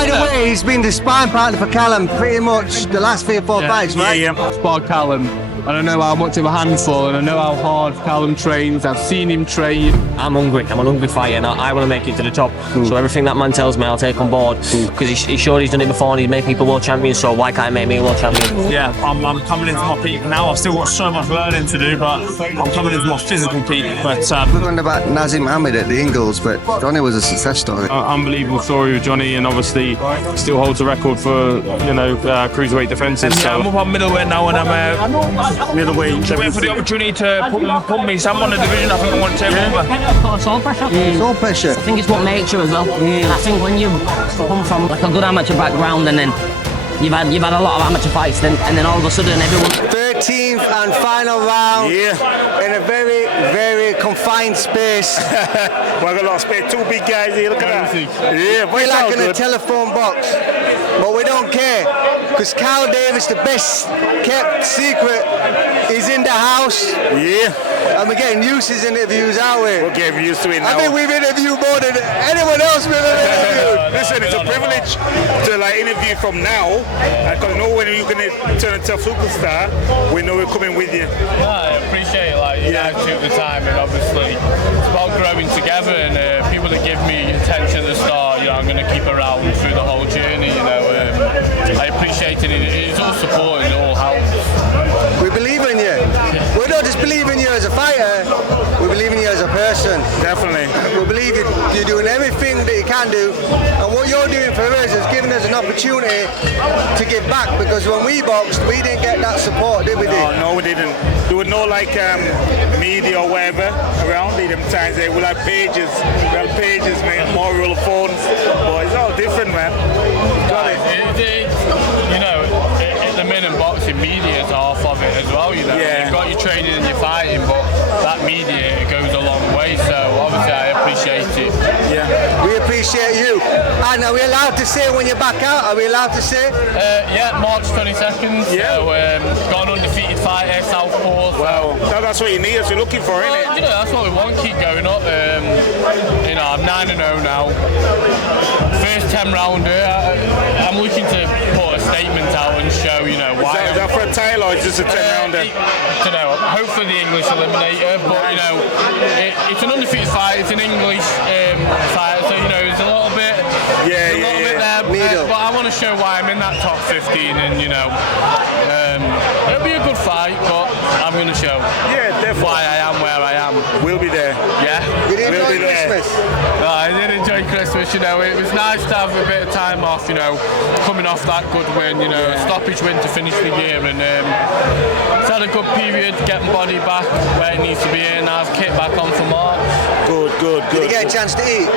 By the way, he's been the sparring partner for Callum pretty much the last 3 or 4 fights, right? Yeah. I've sparred Callum, and I know how much of a handful, and I know how hard Callum trains. I've seen him train. I'm hungry. I'm a hungry fighter, and I want to make it to the top. So everything that man tells me, I'll take on board. Because he's sure he's done it before, and he's made people world champions. So why can't he make me a world champion? Yeah, I'm coming into my peak now. I've still got so much learning to do, but I'm coming into my physical peak. But We're talking about Nazim Hamid at the Ingles, but Johnny was a success story. Unbelievable story with Johnny, and obviously still holds a record for cruiserweight defences. So I'm up on middleweight now, and I'm middleweight. Waiting for the opportunity to put me someone in the division. I think I want to take over. It's all pressure. It's all pressure. I think it's what makes you as well. And I think when you come from like a good amateur background and then you've had a lot of amateur fights, and then all of a sudden everyone. 13th and final round. Yeah. In a very, very confined space. Well, I got a lot of space. 2 big guys here. Look at that. Yeah, We're like in a telephone box, but we don't care because Carl Davies, the best kept secret, is in the house. Yeah. And we're getting used to his interviews, aren't we? We're getting used to it now. I think we've interviewed more than anyone else we've ever interviewed. Listen, it's a privilege to interview from now, because know when you're going to turn into a superstar, we know we're coming with you. I appreciate you guys took the time, and obviously it's about growing together, and people that give me attention at the start, I'm going to keep around through the whole journey. I appreciate it. It's all support and it all helps. We believe in you. We don't just believe in you as a fighter, we believe in you as a person. Definitely. We believe you're doing everything that you can do, and what you're doing for us is giving us an opportunity to give back, because when we boxed, we didn't get that support, did we? No, we didn't. There was no media or whatever around at them times. They will have pages. We had pages, man, more real phones. But it's all different, man. At the minute, boxing media is half of it as well. Yeah. You've got your training and your fighting, but that media goes a long way. So obviously, I appreciate it. Yeah. We appreciate you. And are we allowed to say when you're back out? Are we allowed to say? Yeah, March 22nd. Yeah. So, got an undefeated fight here, Southpaw. Well, that's what you need. That's what you're looking for, isn't it? That's what we want. Keep going up. I'm 9-0 now. First 10 rounder. I'm looking to put a statement out and show, why. Is that for a title or is this a 10-rounder? I don't know. Hopefully the English eliminator, but it's an undefeated fight. It's an English fight, so there's a little bit. Yeah, a little bit there. But I want to show why I'm in that top 15, and it'll be a good fight, but I'm going to show why I am where I am. We'll be there. Yeah. You did enjoy Christmas? I did enjoy Christmas. It was nice to have a bit of time off. Coming off that good win. A stoppage win to finish the year, and it's had a good period getting body back where it needs to be in. I've kicked back on for March. Good. Did you get a chance to eat?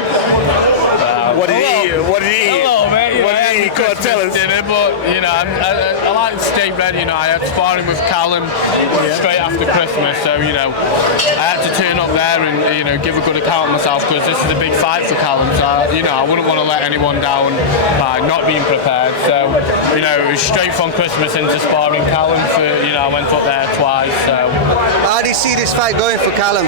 What did he eat? What did he eat? Hello, mate. What did he eat? Go on, tell us. Dinner, but I like to stay ready. I had sparring with Callum straight after Christmas, so I had to turn up there and give a good account of myself, because this is a big fight for Callum. So I wouldn't want to let anyone down by not being prepared. So it was straight from Christmas into sparring Callum. I went up there twice. So how do you see this fight going for Callum?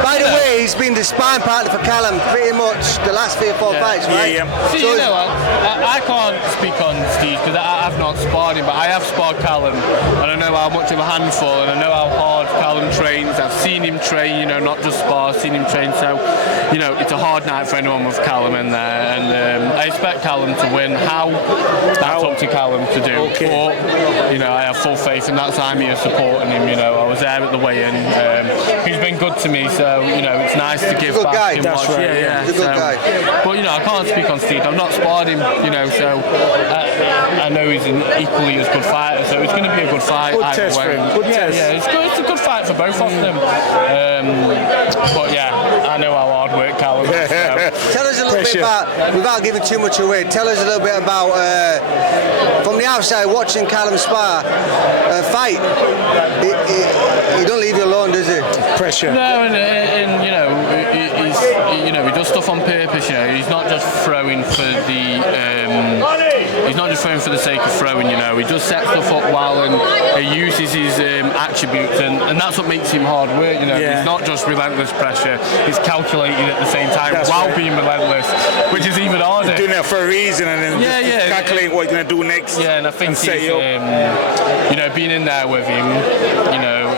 By the way, he's been the sparring partner for Callum pretty much the last 3 or 4 fights, right? Yeah. See, I can't speak on Steve because I've not sparred him, but I have sparred Callum, and I know how much of a handful, and I know how hard Callum trains. I've seen him train, not just spar, I've seen him train. So, it's a hard night for anyone with Callum in there, and I expect Callum to win. How? That's up to Callum to do. Okay. But, I have full faith, and that's I'm here supporting him. I was there at the weigh-in. He's been good to me, so it's nice to give back. Guy. That's right. Yeah. He's a good guy. But I can't speak on Steve. I've not sparred him, so I know he's an equally as good fighter. So it's going to be a good fight. Good test for him. Good test. Yeah, it's good. It's a good fight for both of them. But I know how hard work Callum is. So. Tell us a little bit about, without giving too much away, tell us a little bit about, from the outside, watching Callum spar, fight. He don't leave you alone, does he? Pressure. No, and he does stuff on purpose. He's not just throwing for he's not just throwing for the sake of throwing. He does set stuff up well, and he uses his attributes, and that's what makes him hard work. He's not just relentless pressure; he's calculating at the same time while being relentless. which is even harder. Doing that for a reason and then just calculate what you're going to do next. Yeah, and I think set he's, you up. you know, being in there with him, you know,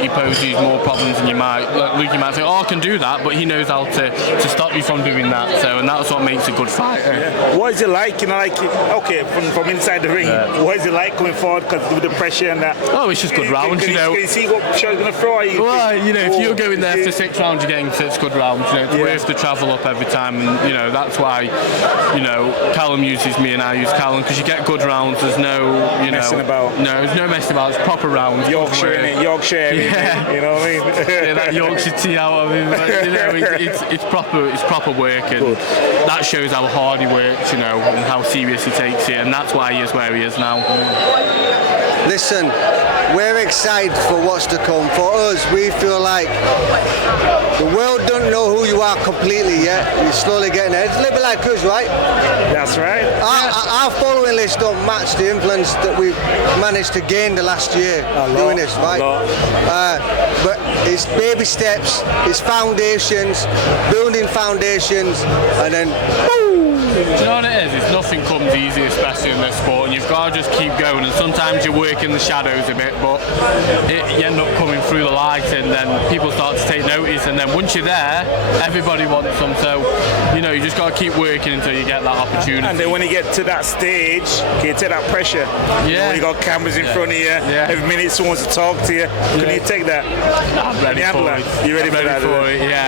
he poses more problems than you might. Like Luke, you might say, "Oh, I can do that," but he knows how to stop you from doing that. So, and that's what makes a good fighter. Yeah. What is it like? You know, like from inside the ring. Yeah. What is it like coming forward because with the pressure and that? Oh, it's just good rounds. You know. Can you see what shot he's going to throw at you? Well, you know, if you're going there for 6 rounds, you're getting 6 good rounds. You know, it's worth the travel up every time, and you know that's why, you know, Callum uses me and I use Callum because you get good rounds. There's no, you know, messing about. No, there's no messing about. It's proper rounds. Yorkshire, innit? Yorkshire. Yeah. You know what I mean? Yeah, that Yorkshire tea out of him. But, you know, it's proper work, and that shows how hard he works, you know, and how serious he takes it, and that's why he is where he is now. Listen, we're excited for what's to come. For us, we feel like the world don't know who you are completely yet. You're slowly getting there. It's a little bit like us, right? That's right. Our following list don't match the influence that we've managed to gain the last year doing this, right? But it's baby steps, it's foundations, building foundations, and then boom! Do you know what it is? It's nothing comes easy, especially in this sport, and you've got to just keep going. And sometimes you work in the shadows a bit, but you end up coming through the light, and then people start to take notice. And then once you're there, everybody wants some. So you know, you just got to keep working until you get that opportunity. And then when you get to that stage, can you take that pressure? Yeah. You know, when you got cameras in front of you, every minute someone wants to talk to you. Can you take that? I'm ready for it. You ready for that?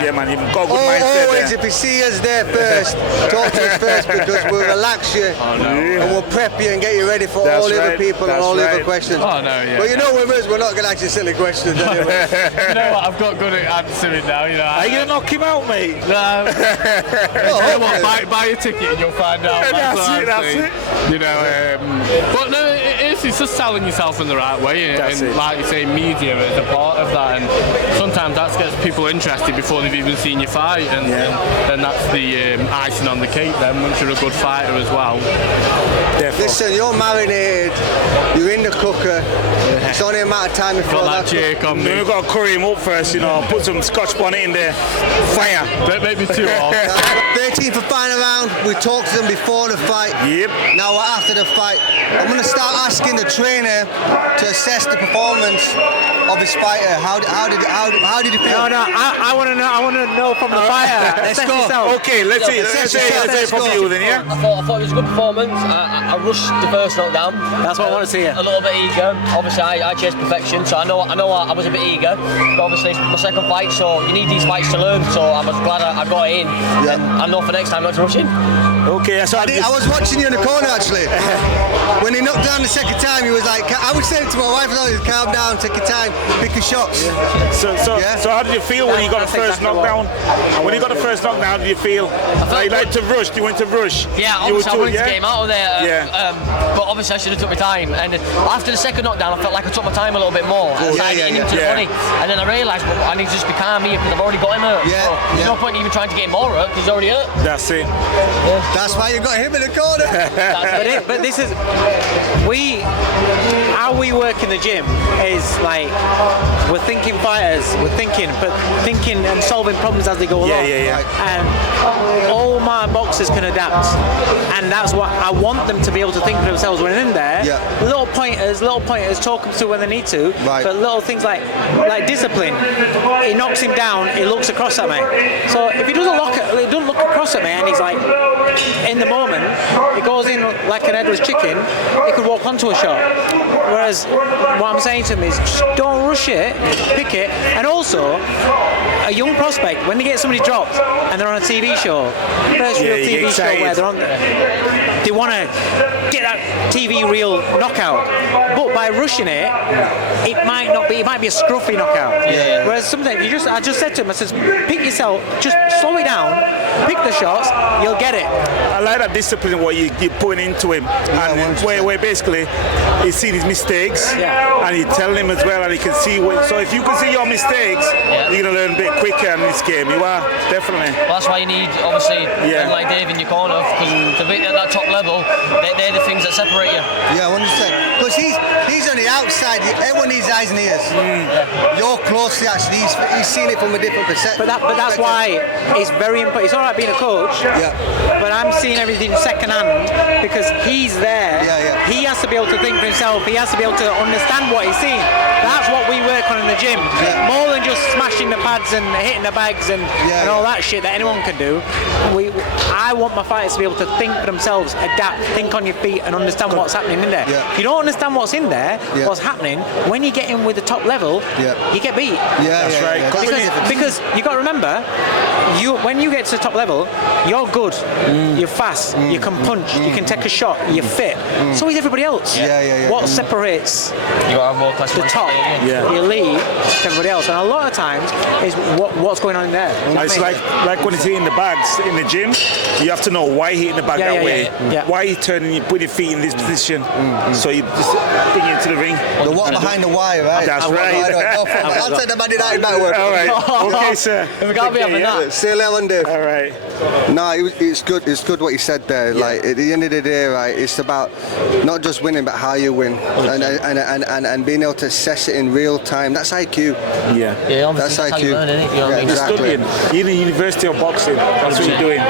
Yeah, man. You've got a good mindset always, there. if you see us there first, talk to us first because we'll relax you and we'll prep you and get you ready for all the other people and all the other questions. Oh no, yeah. But you know with us, we're not going to ask you silly questions anyway. You know what? I've got good at answering now. You know. Are you going to knock him out, mate? No. You know what? Buy a ticket and you'll find out. That's it. You know, but no, it's just selling yourself in the right way, and like you say, media is a part of that, and sometimes that gets people interested before they've even seen you fight, and then that's the icing on the cake. Then once you're a good fighter as well. Listen, you're marinated, you're in the cooker. It's only a matter of time before got that jerk on me. We've got to curry him up first, you know, put some Scotch bonnet in there. Fire. Don't make me too hot. 13th for final round. We talked to them before the fight. Yep. Now we're after the fight. I'm going to start asking the trainer to assess the performance of his fighter. How did he feel? No, I want to know from the fighter. Let's go. Okay, let's see. Let's say from you then, yeah? I thought it was a good performance. I rushed the first knockdown. That's what I want to see. A little bit eager. Obviously, I chased perfection, so I know I was a bit eager. But obviously, it's my second fight, so you need these fights to learn. So I was glad I got it in. And I know for next time not to rush in. Okay, so I was watching you in the corner actually. When he knocked down the second time, he was like, I was saying to my wife, calm down, take your time, pick your shots. So how did you feel when you got the first knockdown? When you got the first knockdown, how did you feel? You like to rush? You went to rush? Yeah, obviously I wanted to get him out of there. But obviously I should have took my time. And after the second knockdown, I felt like I took my time a little bit more. Getting into the body. And then I realised, I need to just be calm here because I've already got him hurt. So there's no point even trying to get him more hurt because he's already hurt. That's it. That's why you got him in the corner. But this is how we work in the gym is like we're thinking fighters, we're thinking and solving problems as they go along. And all my boxers can adapt, and that's what I want them to be able to think for themselves when in there. Little pointers, talk them through when they need to. But little things like discipline. He knocks him down, he looks across at me. So if he doesn't look across at me, and he's like in the moment, he goes in like an headless chicken, he could walk onto a shot. Whereas what I'm saying to him is just don't rush it, pick it, and also a young prospect, when they get somebody dropped and they're on a TV show, first real TV show where they're on there, they want to get that TV reel knockout, but by rushing it, it might be a scruffy knockout. Whereas something I just said to him, I says, pick yourself, just slow it down, pick the shots, you'll get it. I like that discipline what you're putting into him, and where basically he's seen his mistakes, and you tell him as well, and he can see so if you can see your mistakes, you're gonna learn a bit quicker in this game. You are definitely. Well, that's why you need obviously men like Dave in your corner, because at that top level, they're the things that separate you. Yeah, 100%. Because he's on the outside. Everyone needs eyes and ears. You're close to actually. He's seen it from a different perspective. But that's why it's very important. It's all right being a coach, but I'm seeing everything second hand because he's there. He has to be able to think for himself. He has to be able to understand what he's seeing. That's what we work on in the gym. More than just smashing the pads and hitting the bags and all that shit that anyone can do. I want my fighters to be able to think for themselves, adapt, think on your feet, and understand what's happening in there. If you don't understand what's in there, what's happening, when you get in with the top level, you get beat. That's right. Because you got to remember, when you get to the top level, you're good, you're fast, you can punch, you can take a shot, you're fit. So is everybody else. What separates the top, your lead, to everybody else, and a lot of times is what's going on in there. It's like when he's hitting the bags in the gym, you have to know why he's hitting the bag that way. Why he's turning, you put your feet in this position, so you just bring it into the ring. The what behind the why, right? That's right. I'll take the Man United backward. All right. Okay, sir. We can't be having that. See you later, Dave. All right. No, it's good. It's good what you said there. Like at the end of the day, right, it's about not just winning, but how you win, and being able to assess it in real time. That's IQ. That's IQ. Exactly. You're in the University of Boxing. That's what you're doing.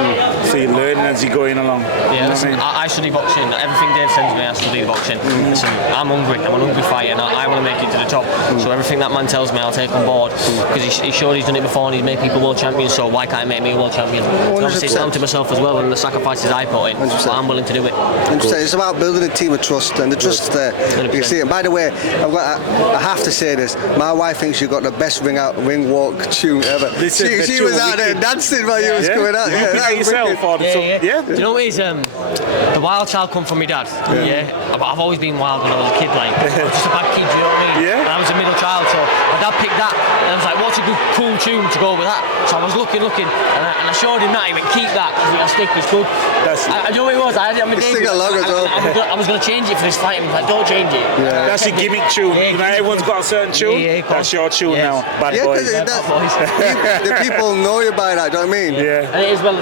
So you're learning as you're going along. I study boxing. Everything Dave sends me, I study boxing. Listen, I'm hungry. I'm an hungry fighter, and I want to make it to the top. So everything that man tells me, I'll take on board because he's sure he's done it before and he's made people world champions. So why can't he make me a world champion? And obviously, it's down to myself as well and the sacrifices I put in. 100%. So I'm willing to do it. 100%. It's about building a team of trust, and the trust is there. 100%. You see it. By the way, I have to say this. My wife thinks you got the best ring walk tune ever. She was out there dancing while you was coming out. Yourself. Do you know what it is? The wild child come from my dad. I've always been wild when I was a kid. Like I was just a bad kid. You know what I mean? And I was a middle child, so my dad picked that, and I was like, "What's a good, cool tune to go with that?" So I was looking, and I showed him that. He went, "Keep that. I stick. It's good." I know what it was. I had it on my debut. I was going to change it for this fight, and he was like, "Don't change it." That's your gimmick tune. Everyone's got a certain tune. That's your tune now. Bad boys. The people know you by that. Do you know what I mean? And it is well.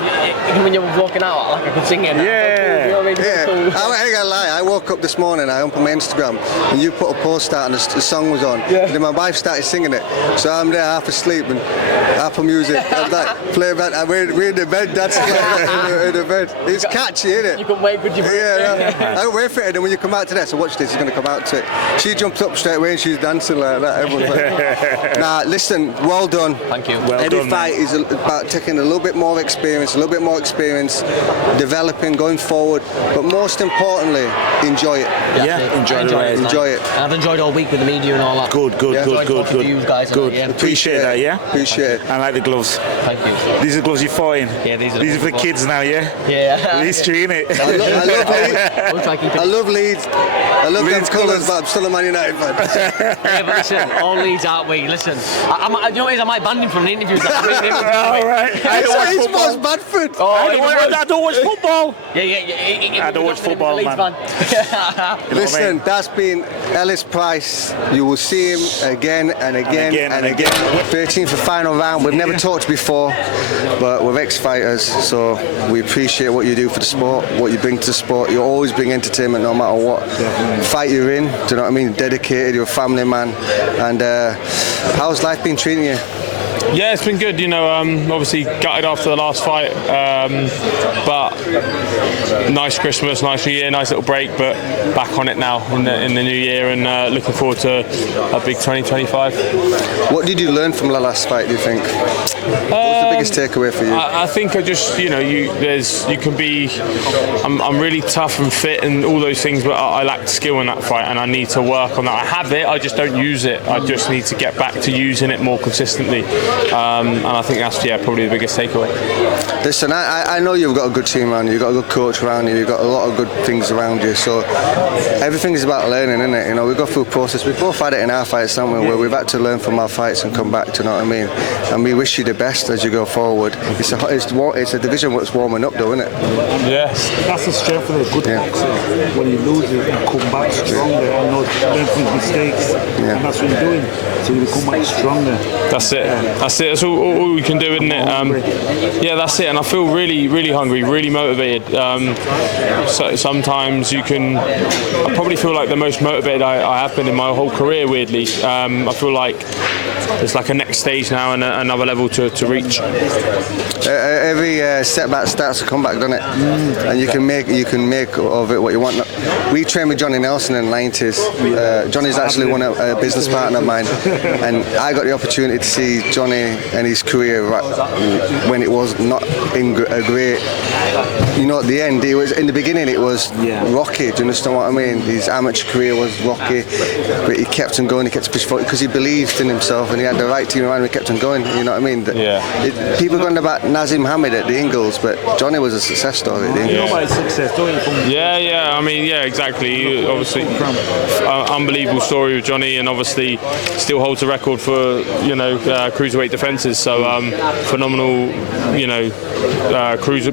Even when you're walking out, like I could sing it. I ain't gonna lie. I woke up this morning. I opened my Instagram, and you put a post out, and the song was on. And then my wife started singing it. So I'm there half asleep and Apple Music. I'm like, play back. We're in the bed dancing in the bed. It's catchy, isn't it? You couldn't wait, could you? I don't wait for it. And then when you come out to that, so watch this. He's gonna come out to it. She jumps up straight away and she's dancing like that. Everyone's like, nah, listen. Well done. Thank you. Every fight is about taking a little bit more experience, developing, going forward, but most importantly, enjoy it. Enjoy it. And I've enjoyed all week with the media and all that. Good. You guys Appreciate that. Appreciate it. I like the gloves. Thank you. These are the gloves you're fighting. These are for the kids now. History, innit? I love Leeds. I love Leeds colours, but I'm still a Man United fan. But listen, all Leeds aren't we? Listen, you know what it is? I might ban him from the interviews. All right. I don't watch football. Badford. I don't watch football. I don't watch football, man. Listen, that's been Ellis Price. You will see him again and again. 13th for final round. We've never talked before, but we're ex-fighters, so we appreciate what you do for the sport, what you bring to the sport. You always bring entertainment no matter what fight you're in. Do you know what I mean? Dedicated, you're a family man. And how's life been treating you? Yeah, it's been good. Obviously gutted after the last fight, but nice Christmas, nice New Year, nice little break. But back on it now in the new year, and looking forward to a big 2025. What did you learn from the last fight? Do you think? What was the biggest takeaway for you? I think I just, you can be. I'm really tough and fit and all those things, but I lack skill in that fight, and I need to work on that. I have it, I just don't use it. I just need to get back to using it more consistently. And I think that's probably the biggest takeaway. Listen, I know you've got a good team around you, you've got a good coach around you, you've got a lot of good things around you, so everything is about learning, isn't it? We go through a process. We've both had it in our fights, haven't we, where we've had to learn from our fights and come back, to know what I mean? And we wish you the best as you go forward. forward. It's a division that's warming up, though, isn't it? Yes. That's the strength of a good boxer. When you lose, you come back stronger and not learn from mistakes. And that's what you're doing. So you become much stronger. That's it. That's it. That's all we can do, isn't it? Yeah, that's it. And I feel really, really hungry, really motivated. So sometimes I probably feel like the most motivated I have been in my whole career, weirdly. I feel like there's like a next stage now and another level to reach. Every setback starts to come back, doesn't it? And you can make of it what you want. We trained with Johnny Nelson in the 90s. Johnny's actually a business partner of mine, and I got the opportunity to see Johnny and his career when it was not in a great. At the end, in the beginning it was rocky. Do you understand what I mean? His amateur career was rocky, but he kept on going. He kept pushing forward because he believed in himself, and he had the right team around him. He kept on going. You know what I mean? People going about Nazim Hamid at the Ingles, but Johnny was a success story. You know about his success, don't you? I mean, exactly. Obviously, unbelievable story with Johnny, and obviously still holds a record for cruiserweight defences. So phenomenal,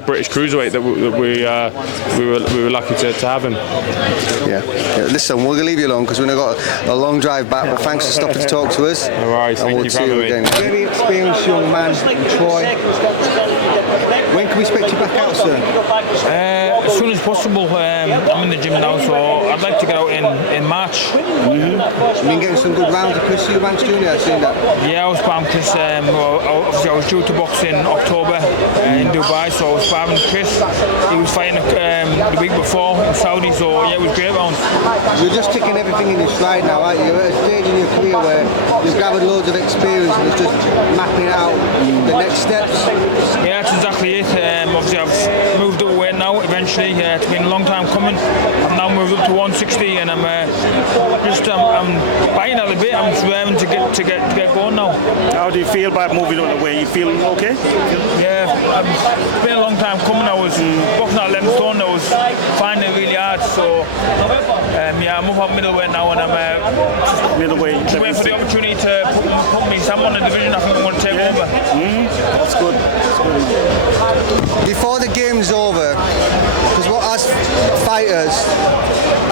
British cruiserweight that we were lucky to have him. Listen, we're gonna leave you alone because we've got a long drive back. But thanks for stopping to talk to us. All right, thank you for having me. Very experienced young man, Troy. When can we expect you back out, sir? As soon as possible. I'm in the gym now, so I'd like to get out in March. You've been getting some good rounds of Chris Eubanks Jr. I've seen that. Yeah, I was sparring Chris. Obviously, I was due to box in October in Dubai, so I was sparring Chris. He was fighting the week before in Saudi, so yeah, it was great rounds. You're just taking everything in your stride now, aren't you? You're at a stage in your career where you've gathered loads of experience and it's just mapping out the next steps. Yeah, that's exactly it. Obviously, I've moved up weight now eventually. It's been a long time coming. I've now moved up to 160 and I'm biting at the bit. I'm swearing to get going now. How do you feel about moving up the weight? You feel okay? Yeah, it's been a long time coming. I was boxing at 11 stone. I was finding it really hard. So I'm up at middleweight now and I'm middleweight. Just waiting for the opportunity to put me someone in the division I think I'm going to take over. That's good. Before the game's over, because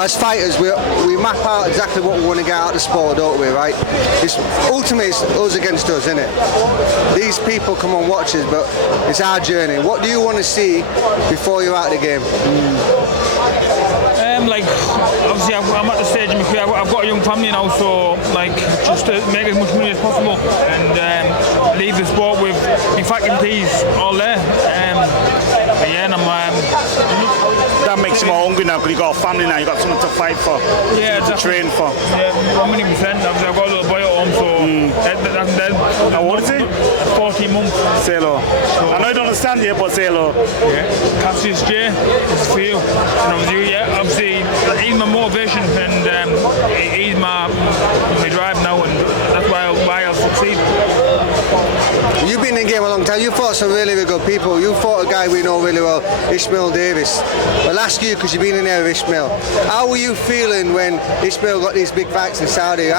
as fighters, we map out exactly what we want to get out of the sport, don't we? Right? Ultimately, it's us against us, isn't it? These people come and watch us, but it's our journey. What do you want to see before you're out of the game? Obviously I'm at the stage in my career, I've got a young family now, so just to make as much money as possible and leave the sport with my faculties all there. That makes you more hungry now because you've got a family now, you've got something to fight for, to train for. Yeah, 100%. I've got a little boy at home, so that's dead. Now what is it? 14 months. Say hello. I know you don't understand yet, but say hello. Yeah. Cassius J, this is for you. And obviously, he's my motivation and he's my drive now, and that's why I'll succeed. You've been in the game a long time. You fought some really, really good people. You fought a guy we know really well, Ishmael Davies. I'll ask you because you've been in there with Ishmael. How were you feeling when Ishmael got these big fights in Saudi?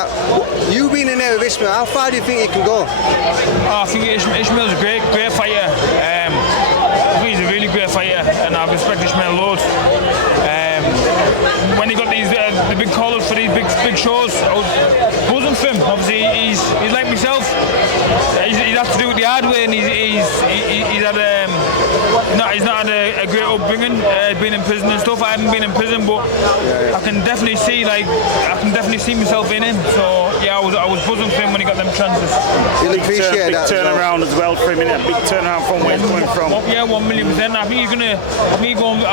You've been in there with Ishmael. How far do you think you can go? I think Ishmael's a great fighter. I think he's a really great fighter, and I respect Ishmael loads. When he got these the big callers for these big shows, I was buzzing for him. Obviously, he's like myself. He's had to do it the hard way, and he's not had a great upbringing. Been in prison and stuff. I haven't been in prison, but I can definitely see myself in him. So yeah, I was buzzing for him when he got them chances. You'll appreciate big that turnaround as well for him, innit? Big turnaround from where he's coming from. Yeah, 1,000,000%. I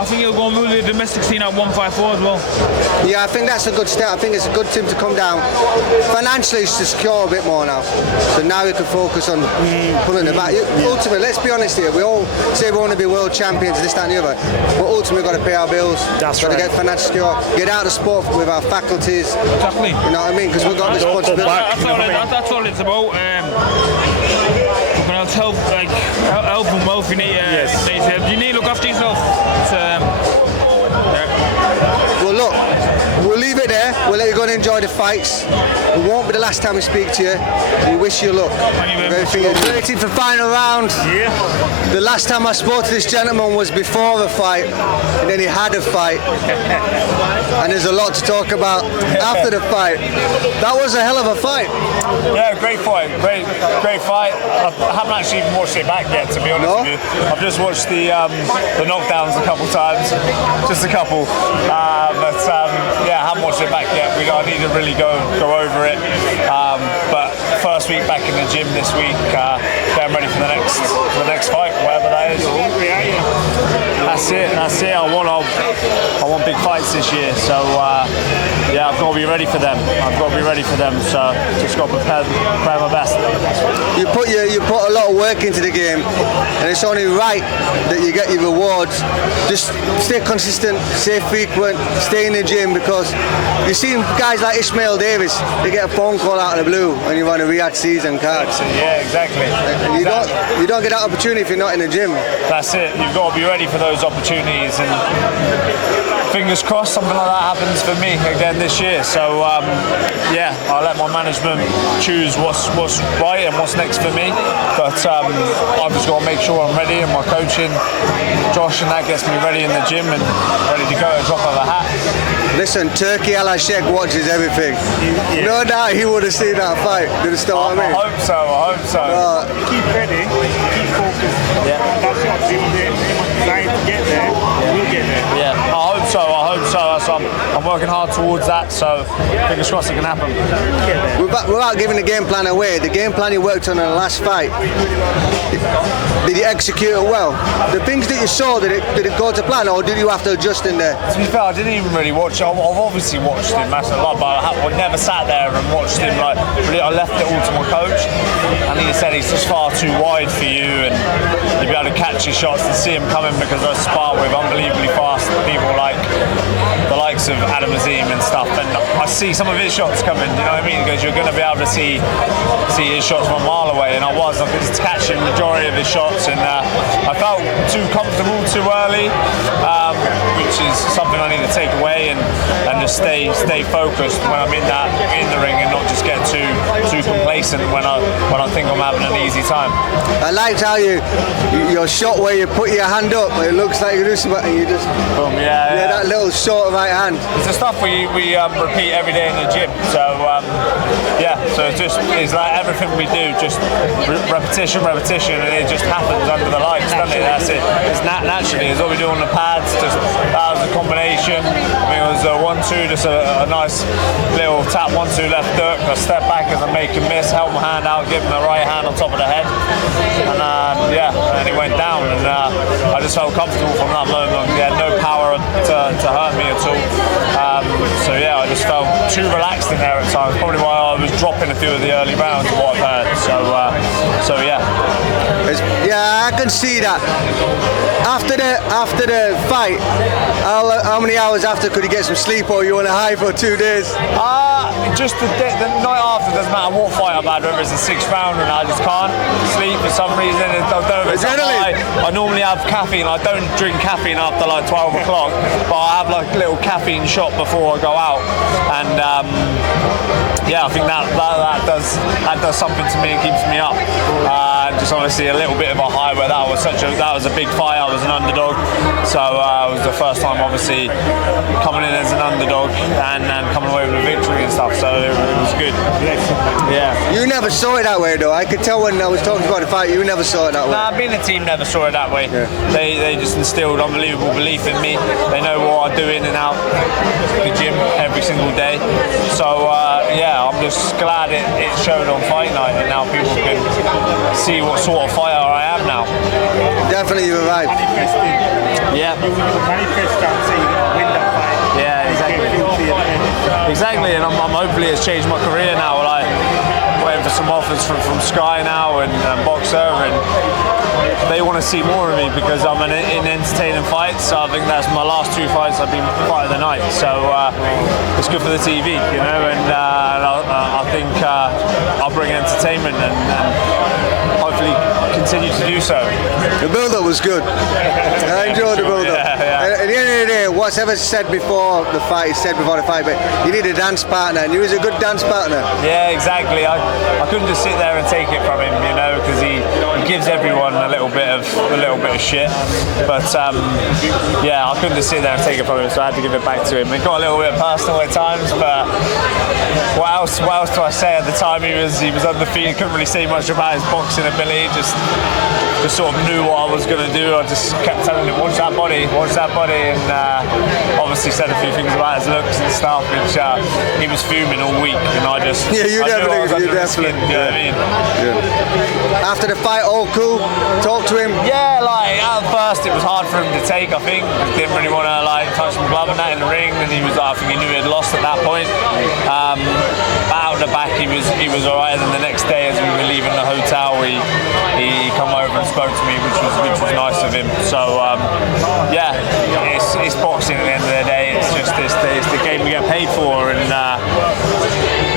think he'll go and rule the domestic scene at 154 as well. Yeah, I think that's a good step. I think it's a good team to come down. Financially, it's to secure a bit more now. So now we can focus on pulling it back. Ultimately, let's be honest here. We all say we want to be world champions, this, that, and the other. But ultimately, we've got to pay our bills. That's got right. to get financially secure. Get out of sport with our faculties. Exactly. You know what I mean? Because we've got responsibility. That's all it's about. Health and wealth. You need to look after yourself. Well, look, we'll leave it there. we'll let you go and enjoy the fights. It won't be the last time we speak to you. We wish you luck. Everything is waiting for final round. Yeah. The last time I spoke to this gentleman was before the fight, and then he had a fight. And there's a lot to talk about after the fight. That was a hell of a fight. Yeah, great fight. Great fight. I haven't actually even watched it back yet, to be honest with you. I've just watched the knockdowns a couple times, just a couple. Yeah, I haven't watched it back yet. I need to really go over it. But first week back in the gym this week, getting ready for the next fight, whatever that is. That's it. I want big fights this year. So yeah, I've got to be ready for them. So just got to prepare my best. You put a lot of work into the game, and it's only right that you get your rewards. Just stay consistent, stay frequent, stay in the gym, because you see guys like Ishmael Davies, they get a phone call out of the blue when you run a Riyadh season card. Yeah, exactly. And you don't get that opportunity if you're not in the gym. That's it. You've got to be ready for those opportunities, and fingers crossed something like that happens for me again this year. So yeah, I'll let my management choose what's right and what's next for me. But I've just got to make sure I'm ready, and my coaching, Josh, and that gets me ready in the gym and ready to go at the drop of a hat. Listen, Turkey Al Sheikh watches everything. Yeah. No doubt he would have seen that fight. Do you understand what I mean? I hope so. Keep ready, keep focused. Yeah. That's what we're trying to get there. We'll get there. Yeah, I hope so. I'm working hard towards that, so fingers crossed it can happen. Without giving the game plan away, the game plan you worked on in the last fight, did you execute it well? The things that you saw, did it go to plan, or did you have to adjust in there? To be fair, I didn't even really watch it. I've obviously watched him massive a lot, but I never sat there and watched him. Like, really, I left it all to my coach, and he said he's just far too wide for you, and you'll be able to catch his shots and see him coming, because I spar with unbelievably fast people like the likes of Adam Azim and stuff, and I see some of his shots coming, you know what I mean? Because you're going to be able to see his shots from a mile away, and I could just catch the majority of his shots, and I felt too comfortable too early, which is something I need to take away and just stay focused when I'm in the ring, and not just get too complacent when I think I'm having an easy time. I liked how your shot where you put your hand up, it looks like you do something, and you just boom, yeah, that little short right hand. It's the stuff we repeat every day in the gym. So yeah, so it's like everything we do, just repetition, and it just happens under the lights, doesn't it? That's it. It's naturally. It's what we do on the pads. Just that was a combination. I mean, it was a 1-2, just a nice little tap, 1-2 left hook. I step back as I make a miss, held my hand out, give him the right hand on top of the head, and yeah, and he went down, and I just felt comfortable from that moment. He had no power to hurt me at all. So yeah, I just felt too relaxed in there at times. Probably why I was dropping a few of the early rounds, what I've heard. So yeah. Yeah, I can see that. After the fight, how many hours after could you get some sleep, or you on a high for 2 days? Just the night after, doesn't matter what fight I've had, whether it's the 6th round, and I just can't sleep for some reason. I don't know if it's I normally have caffeine. I don't drink caffeine after like 12 o'clock, but I have like a little caffeine shot before I go out, and yeah, I think that does something to me and keeps me up. Just obviously a little bit of a high where that was a big fight. I was an underdog, so it was the first time obviously coming in as an underdog and coming away with a victory and stuff. So it was good. Yeah. You never saw it that way though. I could tell when I was talking about the fight. You never saw it that way. Nah, being a team never saw it that way. Yeah. They just instilled unbelievable belief in me. They know what I do in and out the gym every single day. So yeah, I'm just glad it showed on fight night, and now people can see what sort of fighter I am now. Definitely, you've arrived. Yeah. Yeah, exactly. And I'm hopefully it's changed my career now. Like waiting for some offers from Sky now and Boxer, and they want to see more of me because I'm in entertaining fights. So I think that's my last 2 fights. I've been fight of the night. So it's good for the TV, you know. And I think I'll bring entertainment and hopefully continue to do so. The build-up was good. I enjoyed the build-up. Yeah. At the end of the day, whatever said before the fight is said before the fight, but you need a dance partner, and he was a good dance partner. Yeah, exactly. I couldn't just sit there and take it from him, you know, because he gives everyone a little bit of shit. But yeah, I couldn't just sit there and take it from him, so I had to give it back to him. It got a little bit personal at times, but what else do I say? At the time he was undefeated, couldn't really say much about his boxing ability, just sort of knew what I was going to do. I just kept telling him, watch that body, and obviously said a few things about his looks and stuff, which he was fuming all week, and I just you definitely. You know what I mean? Yeah. After the fight, all cool. Talk to him. Yeah, like at first it was hard for him to take. I think he didn't really want to like touch my glove and that in the ring, and he was like, I think he knew he had lost at that point. But out the back, he was alright. And then the next day, as we were leaving the hotel, he come over and spoke to me, which was nice of him. So yeah, it's boxing at the end of the day. It's just it's the game we get paid for, and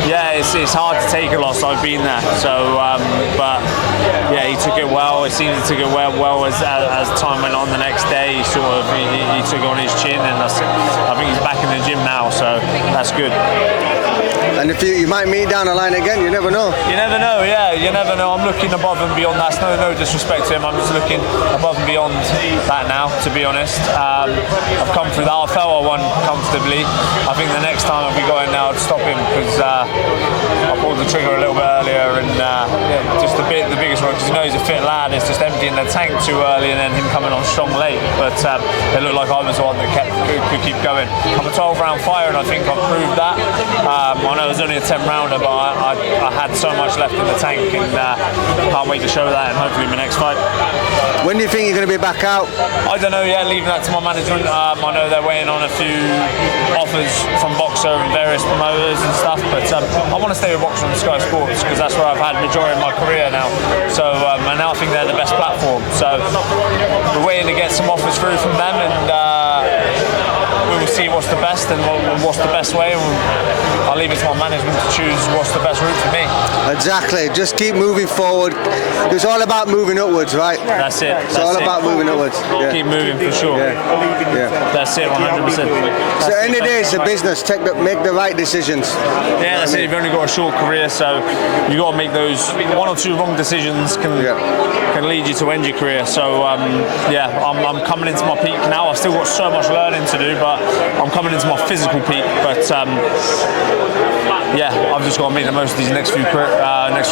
yeah, it's hard to take a loss. I've been there. So but yeah, he took it well. It seems he took it well as time went on. The next day, he took it on his chin, and I think he's back in the gym now. So that's good. And if you might meet down the line again, you never know. You never know, yeah, you never know. I'm looking above and beyond that. No disrespect to him. I'm just looking above and beyond that now, to be honest. I've come through that. I felt I won comfortably. I think the next time I'll be going now, I'd stop him, because I pulled the trigger a little bit earlier, and yeah, just the biggest one, because you know he's a fit lad. It's just emptying the tank too early, and then him coming on strong late. But it looked like I was the one that could keep going. I'm a 12-round fighter, and I think I've proved that. I know it was only a 10-rounder, but I had so much left in the tank, and can't wait to show that, and hopefully in my next fight. When do you think you're going to be back out? I don't know yet, leaving that to my management. I know they're waiting on a few offers from Boxer and various promoters and stuff, but I want to stay with Boxer and Sky Sports, because that's where I've had the majority of my career now. So and now I think they're the best platform. So we're waiting to get some offers through from them, and we will see what's the best and what's the best way. I'll leave it to my management to choose what's the best route for me. Exactly. Just keep moving forward. It's all about moving upwards, right? That's it. It's all about moving upwards. Yeah. Keep moving for sure. Yeah. That's it, 100%. So at the end of the day, it's a business. Make the right decisions. Yeah, that's it. You've only got a short career, so you've got to make those one or two wrong decisions can lead you to end your career. So yeah, I'm coming into my peak now. I've still got so much learning to do, but I'm coming into my physical peak. But yeah, I've just got to make the most of these next few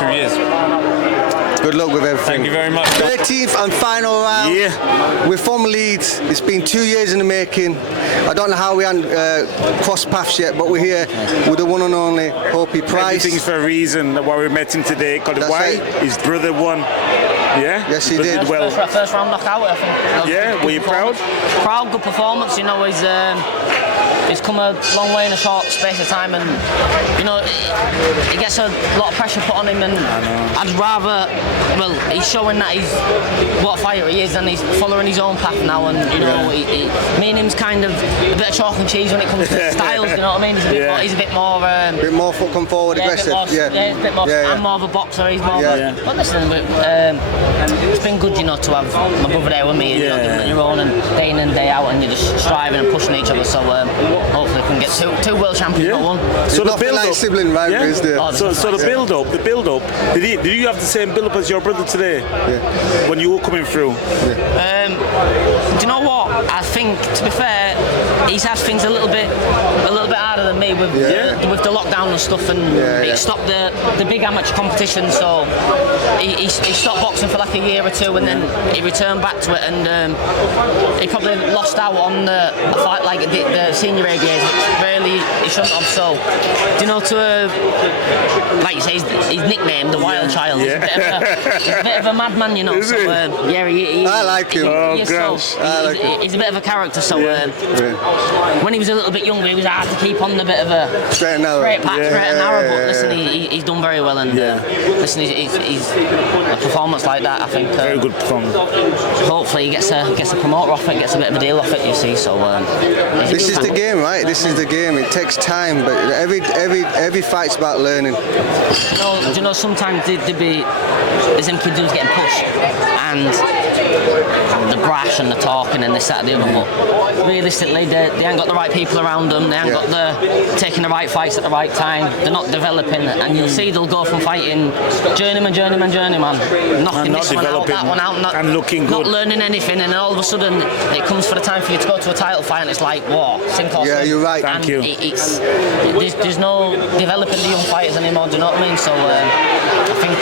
years. Good luck with everything. Thank you very much. 13th and final round. Yeah. We're from Leeds. It's been 2 years in the making. I don't know how we haven't crossed paths yet, but we're here with the one and only Hopey Price. Everything's for a reason why we met him today. Because why? Right. His brother won. Yeah? Yes, he did. Well, First round knockout, I think. Yeah, were you proud? Proud, good performance. You know, he's come a long way in a short space of time, and you know he gets a lot of pressure put on him, and I'd rather, well, he's showing that he's what a fighter he is, and he's following his own path now, and you know me and him's kind of a bit of chalk and cheese when it comes to styles, you know what I mean? He's a bit more bit more come forward, aggressive. He's a bit more. I'm more of a boxer. He's more. But listen, it's been good, you know, to have my brother there with me, and you're your own, and day in and day out, and you're just striving and pushing each other. So hopefully we can get two world champions, not one. So the build up, sibling rivalry is there. So the build up. Did you have the same build up as your brother today? Yeah. When you were coming through. Yeah. Do you know what? I think, to be fair, he's had things a little bit harder than me with the lockdown and stuff, and he stopped the big amateur competition. So he stopped boxing for like a year or two, and then he returned back to it, and he probably lost out on a fight like the senior A games. Really, he shouldn't have. So, do you know, like you say, he's nicknamed the Wild Child. He's a bit of a madman, you know. Is so I like him. He's a bit of a character. So when he was a little bit younger, he was hard to keep on the bit of a straight and narrow. But listen, he's done very well, and listen, he's a performance like that. I think very good performance. Hopefully, he gets a promoter off it, gets a bit of a deal off it. You see, so this is the game, right? This is the game. It takes time, but every fight's about learning. Do you know sometimes there's them kids who's getting pushed, and the brash and the talking and this, that, and the other. But realistically, they ain't got the right people around them. They ain't got taking the right fights at the right time. They're not developing, and you'll see they'll go from fighting journeyman, knocking this one out, that one out, and looking good, not learning anything, and then all of a sudden it comes for the time for you to go to a title fight, and it's like, whoa, sink or swim. Yeah, you're right. And Thank you. There's no developing the young fighters anymore. Do you know what I mean? So I think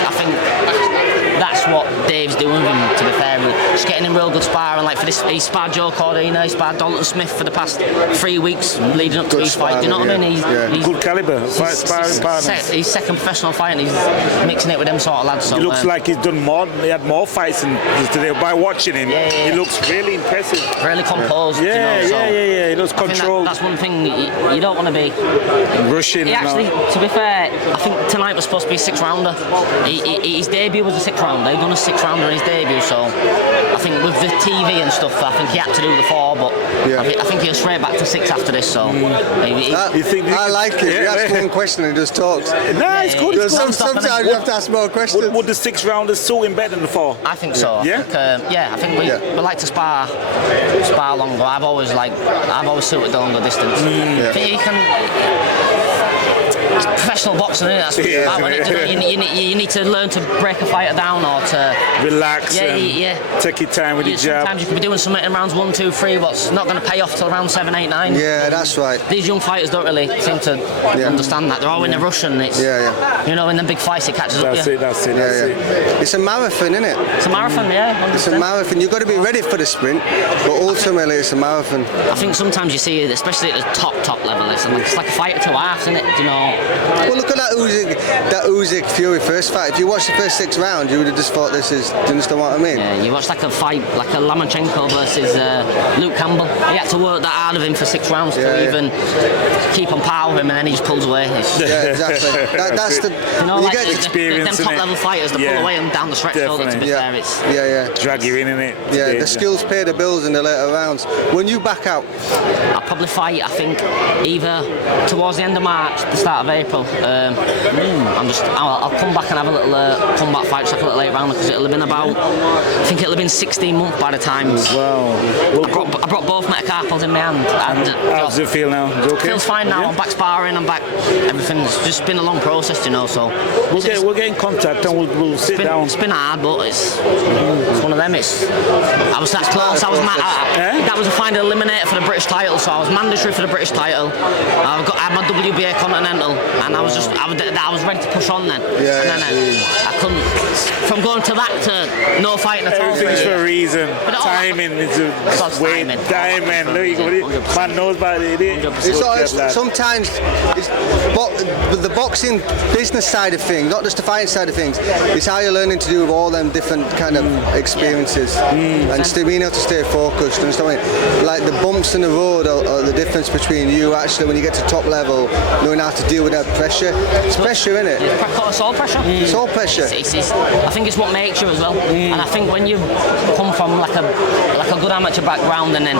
that's what Dave's doing with him, to be fair. Just getting in real good sparring. Like for this, he sparred Joe Cordina, he sparred Dalton Smith for the past 3 weeks leading up to his fight. Do you know what I mean? He's good caliber, sparring partners. He's second professional fight, and he's mixing it with them sort of lads. So, he looks like he's done more. He had more fights today. By watching him, he looks really impressive. Really composed. Yeah, you know, He looks controlled. That's one thing you don't want to be rushing. He actually, to be fair, I think tonight was supposed to be a 6-rounder. His debut was a 6-rounder. He'd done a 6-rounder in his debut, so I think with the TV and stuff, I think he had to do the 4, but I think he'll straight back to 6 after this. So I like it. You ask one question and he just talks. No, it's good. Sometimes you have to ask more questions. Would the 6-rounders suit him better than the 4? I think so. Yeah. I think we like to spar longer. I've always suited the longer distance. I think you can. It's professional boxing, isn't it? That's what it's about. You need to learn to break a fighter down or to relax. Take your time with your jab. Sometimes you could be doing something in rounds 1, 2, 3, what's not going to pay off till round 7, 8, 9. Yeah, that's right. These young fighters don't really seem to understand that. They're all in a rush, and it's you know, in the big fights it catches up. That's it. It's a marathon, isn't it? It's a marathon, 100%. It's a marathon. You've got to be ready for the sprint, but ultimately it's a marathon. I think sometimes you see, especially at the top level, it's like a fight of 2 halves, isn't it? You know. Well, look at that Usyk Fury first fight. If you watched the first 6 rounds, you would have just thought this is. Do you understand what I mean? Yeah, you watched like a fight, like a Lomachenko versus Luke Campbell. He had to work that hard of him for 6 rounds to even keep on par with him, and then he just pulls away. Yeah, exactly. That's the. You know, like get them top level fighters that pull away and down the stretch. To be fair, it's drag you in it. Yeah, the skills pay the bills in the later rounds. When you back out, I'll probably fight. I think either towards the end of March, the start of April. I'll come back and have a little comeback fight, just like a little late round, because it'll have been about, I think it'll have been 16 months by the time. Wow. I brought both metacarpals in my hand. How does it feel now? Is it okay? Feels fine now. I'm back sparring. I'm back. Everything's just been a long process, you know. So we'll get in contact and we'll sit down. It's been hard, but it's one of them. I was that close. That was a final eliminator for the British title, so I was mandatory for the British title. I had my WBA Continental, and I was ready to push on then. I couldn't. From going to that to no fighting at all. Everything's for a reason. Timing is a way. Timing. Man knows about it. Sometimes the boxing business side of things, not just the fighting side of things, it's how you're learning to do with all them different kind of experiences and still being able to stay focused. And stuff. Like the bumps in the road are the difference between you actually when you get to top level knowing how to deal with that pressure. It's pressure, isn't it? It's all pressure. It's all pressure. I think it's what makes you as well. And I think when you come from like a good amateur background, and then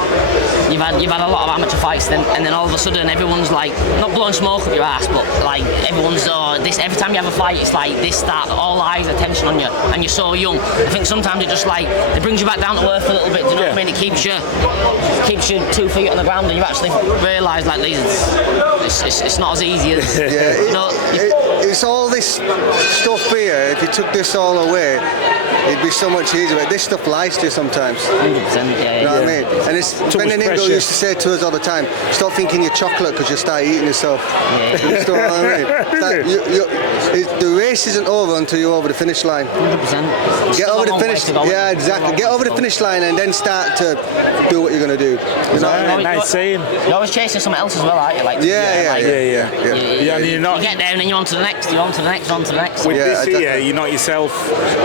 you've had a lot of amateur fights, and then all of a sudden everyone's like not blowing smoke up your ass, but like everyone's this. Every time you have a fight, it's like this, that, all eyes, attention on you, and you're so young. I think sometimes it just it brings you back down to earth a little bit. Do you know what I mean? It keeps you 2 feet on the ground, and you actually realise like these. It's not as easy as it's all this stuff here. If you took this all away, it'd be so much easier. But this stuff lies to you sometimes. 100%. You know what I mean? And it's Benedict used to say to us all the time, stop thinking you're chocolate because you start eating yourself. You know what I mean? The race isn't over until you're over the finish line. 100%. Get over the finish. Yeah, exactly. Get over the finish line and then start to do what you're going to do. You know? Nice saying. You're always chasing something else as well, aren't you? Like, You get there and then you're on to the next. You're on to the next. On to the next. With this here, you're not yourself.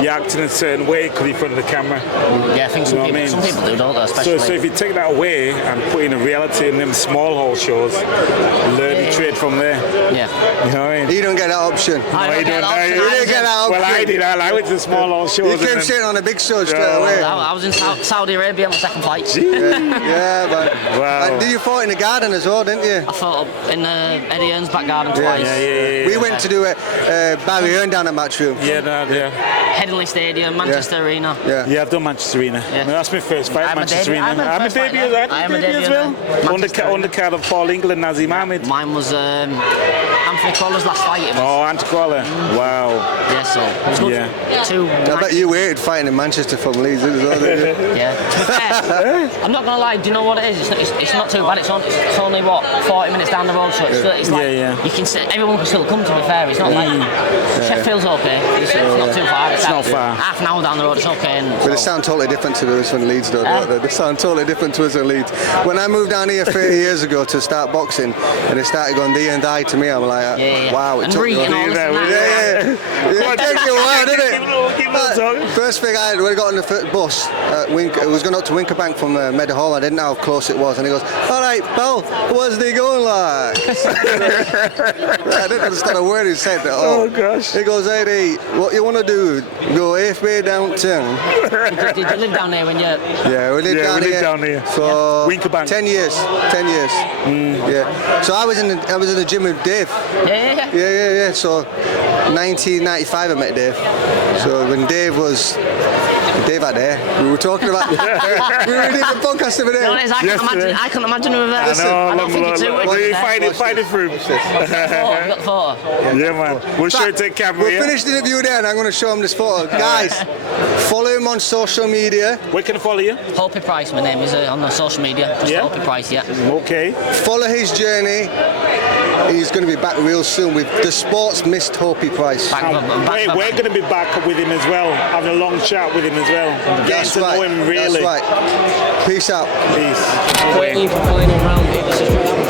You're acting a certain way because you're in front of the camera. Yeah, I think some people do, don't they? Especially. So if you take that away and put in a reality in them small hall shows, learn to trade from there. Yeah. You know what I mean? You don't get that option. I don't get that option. Well, I did. I went to the small hall shows. You came straight on a big show straight away. I was in Saudi Arabia on my second fight. Yeah, but wow. And you fought in the garden as well, didn't you? I fought up in Eddie Hearn's back garden twice. We went to do a Barry Hearn down at Matchroom. Headingley Stadium. Manchester Arena. Yeah, I've done Manchester Arena. Yeah. No, that's my first fight, Manchester Arena. I'm a debut as well. On the card of Paul England, Nazim Ahmed. Mine was Anthony Crawler's last fight. Oh, Anthony Crawler. Wow. Yeah, so it was good. Yeah. I bet you waited fighting in Manchester from Leeds as well, didn't you? Yeah. To be fair, I'm not gonna lie. Do you know what it is? It's not too bad. It's only what 40 minutes down the road, so it's like you can everyone can still come. To be fair, it's not like Sheffield's okay. It's not too far. It's not far. Half an hour down the road, it's okay. But they sound totally different to us from Leeds, though. Don't they? They sound totally different to us in Leeds. When I moved down here 30 years ago to start boxing, and they started going thee and I to me, I'm like, wow, it took me a while. It takes you a while, didn't it? First thing I had, when I got on the bus, it was going up to Winkerbank from Meadow Hall. I didn't know how close it was, and he goes, "All right, pal, where's they going like?" I didn't understand a word he said. Oh gosh. He goes, "Hey, what you want to do? Go halfway downtown." Did you live down there when you? Yeah, we lived down here for Winkerbank. 10 years. 10 years. Yeah. So I was in the gym with Dave. Yeah. So 1995 I met Dave. So when Dave out there, we were talking about we were doing a podcast over there. No, I can't imagine him there. I don't think you too. Well, you find it through. Got the photo. Yeah, man. We'll show it to the camera. We'll finish the interview there, and I'm going to show him this photo. Guys, follow him on social media. Where can I follow you? Hopey Price, my name is on the social media. Just Hopey Price, Okay. Follow his journey. He's going to be back real soon with the Sports Mist Hopey Price. We're going to be back with him as well, having a long chat with him as well. Getting to know him really. That's right. Peace out. Peace. Waiting for final round.